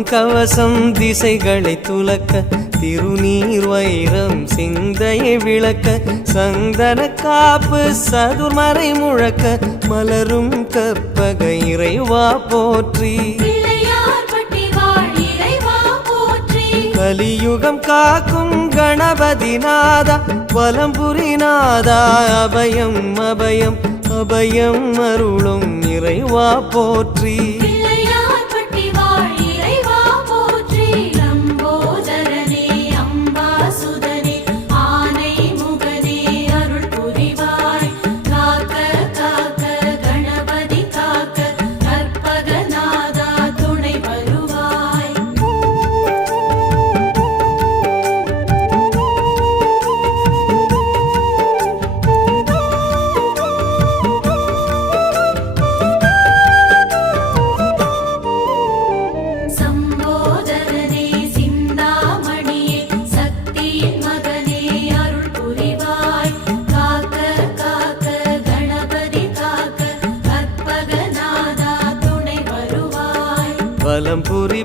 பொன்கவசம் திசைகளை துலக்க திருநீர் வைரம் சிந்தையை விளக்க சந்தன காப்பு சதுர்மறை முழக்க மலரும் கற்பக இறைவா போற்றி கலியுகம் காக்கும் கணபதி நாதா வலம்புரி நாதா அபயம் அபயம் அபயம் அருளும் இறைவா போற்றி வலம்புரி